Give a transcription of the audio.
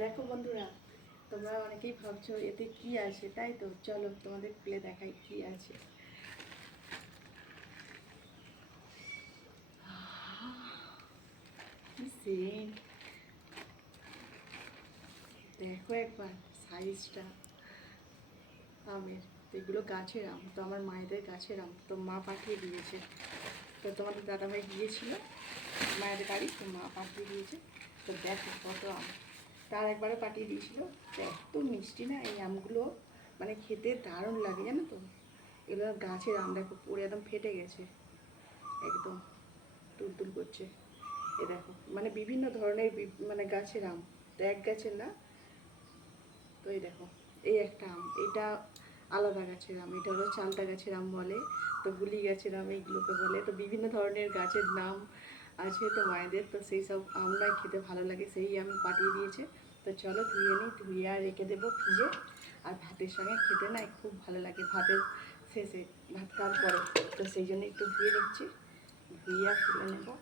দেখো বন্ধুরা, তোমরা অনেকেই ভাবছো এতে কি আছে, তাই তো চলো তোমাদের খুলে দেখাই কি আছে। কি সেন্ট! দেখো একবার সাইজটা আমের। তো এগুলো গাছের আম, তো আমার মায়েদের গাছের আম, তো মা পাঠিয়ে দিয়েছে। তো তোমাদের দাদাভাই গিয়েছিল মায়ের বাড়ি, তো মা পাঠিয়ে দিয়েছে। তো দেখো কত আম, তার একবারে পাঠিয়ে দিয়েছিল। তো এত মিষ্টি না এই আমগুলো, মানে খেতে দারুণ লাগে জানো তো। এগুলো গাছের আম, দেখো পুরো একদম ফেটে গেছে, একদম তুলতুল করছে। এ দেখো মানে বিভিন্ন ধরনের মানে গাছের আম, তো এক গাছের না। তো এই দেখো এই একটা আম, এটা আলাদা গাছের আম, এটা হলো চালতা গাছের আম বলে, তো বুলি গাছের আম এইগুলোকে বলে। তো বিভিন্ন ধরনের গাছের নাম আছে তো মায়েদের, তো সেই সব আমটা খেতে ভালো লাগে, সেই আম পাঠিয়ে দিয়েছে। তো চলো ধুয়ে নিই, ধুয়ে আর রেখে দেবো ফ্রিজে। আর ভাতের সঙ্গে খেতে না খুব ভালো লাগে, ভাতের শেষে ভাত খাওয়ার পরে। তো সেই জন্য একটু ধুয়ে নিচ্ছি, ধুয়ে আর তুলে নেবো।